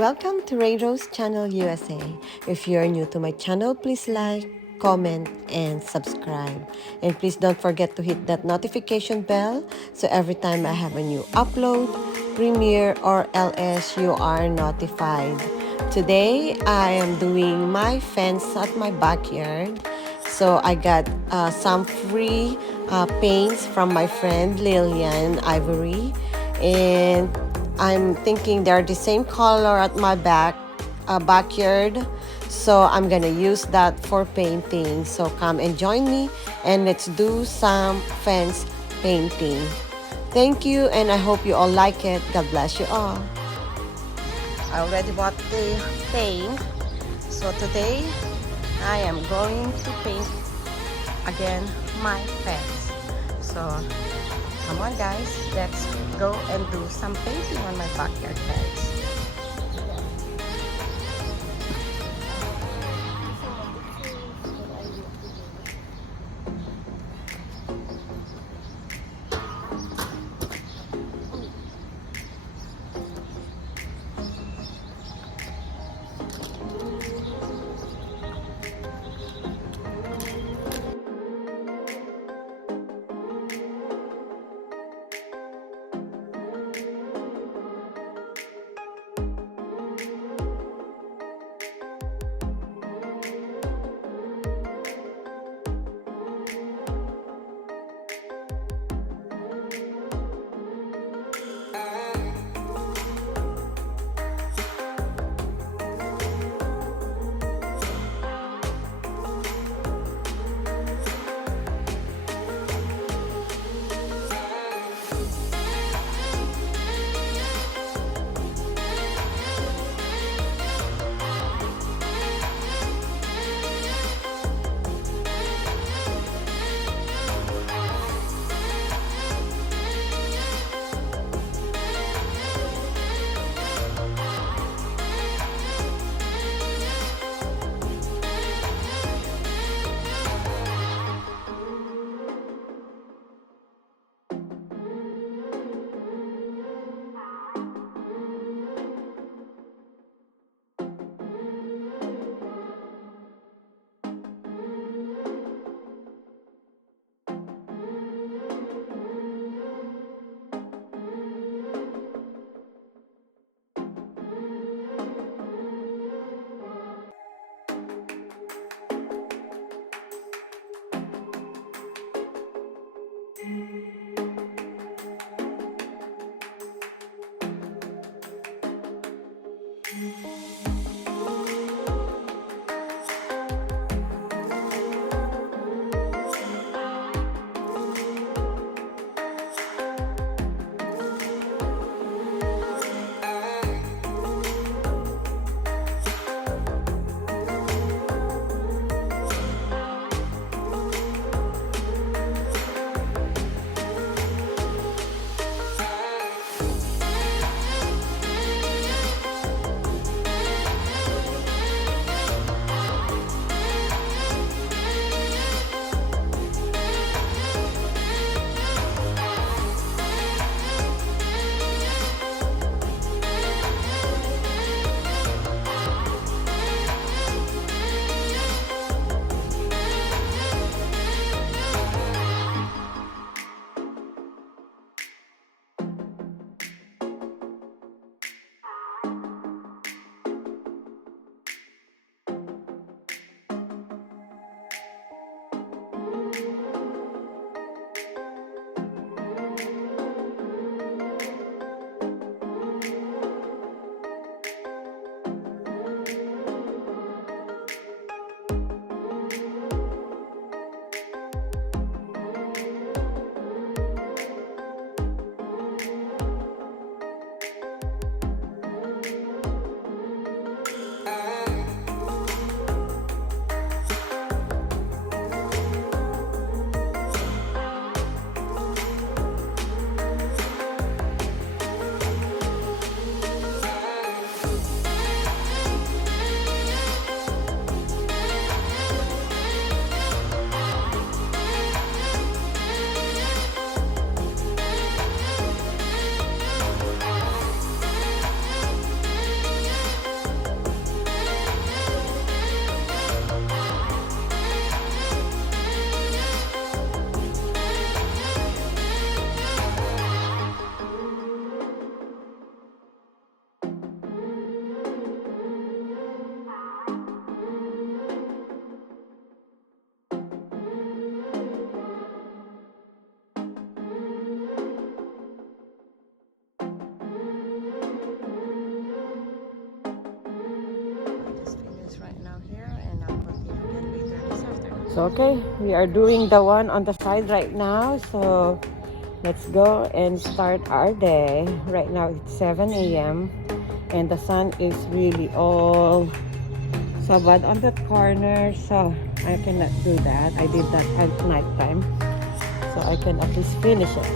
Welcome to Rainrose Channel USA. If you are new to my channel, please like, comment, and subscribe. And please don't forget to hit that notification bell so every time I have a new upload, premiere, or LS, you are notified. Today, I am doing my fence at my backyard. So I got some free paints from my friend Lillian Ivory. And I'm thinking they're the same color at my backyard, so I'm gonna use that for painting. So come and join me and let's do some fence painting. Thank you, and I hope you all like it. God bless you all. I already bought the paint, so today I am going to paint again my fence. So come on guys, let's go and do some painting on my backyard fence. So okay, we are doing the one on the side right now. So let's go and start our day. Right now it's 7 a.m. and the sun is really all so bad on that corner. So I cannot do that. I did that at night time. So I can at least finish it.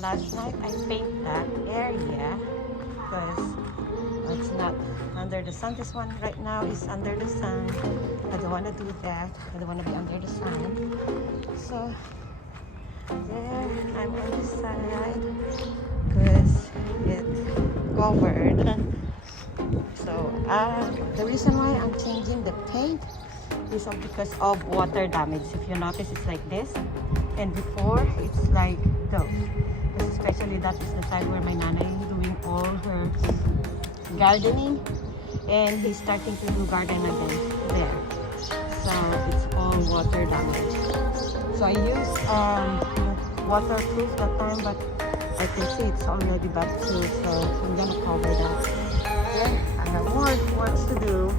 Last night I paint that area because it's not under the sun. This one right now is under the sun. I don't want to do that. I don't want to be under the sun. So there I'm on this side because it's covered. So the reason why I'm changing the paint is because of water damage. If you notice, it's like this, and before it's like those. Especially that is the time where my nanay is doing all her gardening, and he's starting to do garden again there. So it's all water damage. So I used waterproof that time, but I can see it's already bad too. So I'm gonna cover that. Okay, I have more works to do.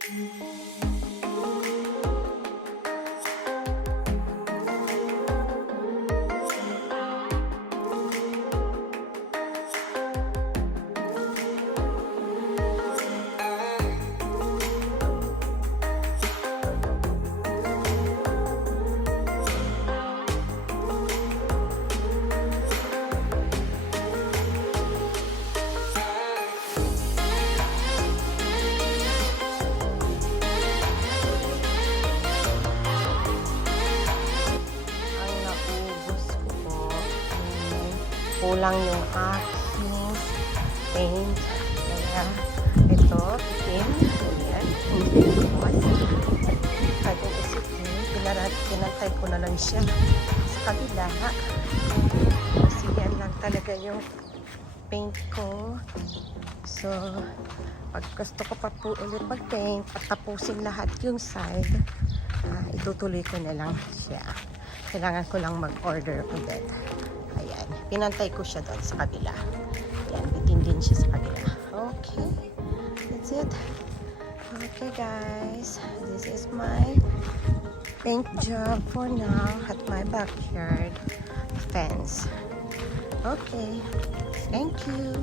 Ang naubos ko po. Kulang yung aking paint. Kaya ito, itim. Ayan. Hindi ko kahit yung isitin, pinantay ko na lang siya sa kabila. Kasi yan lang talaga yung paint ko. So, pag gusto ko pa po ulit mag-paint at tapusin lahat yung side, itutuloy ko na lang siya. Kailangan ko lang mag-order ulit. Ayan. Pinantay ko siya doon sa kabila. Ayan. Bitin din siya sa kabila. Okay. That's it. Okay guys. This is my paint job for now at my backyard fence. Okay. Thank you.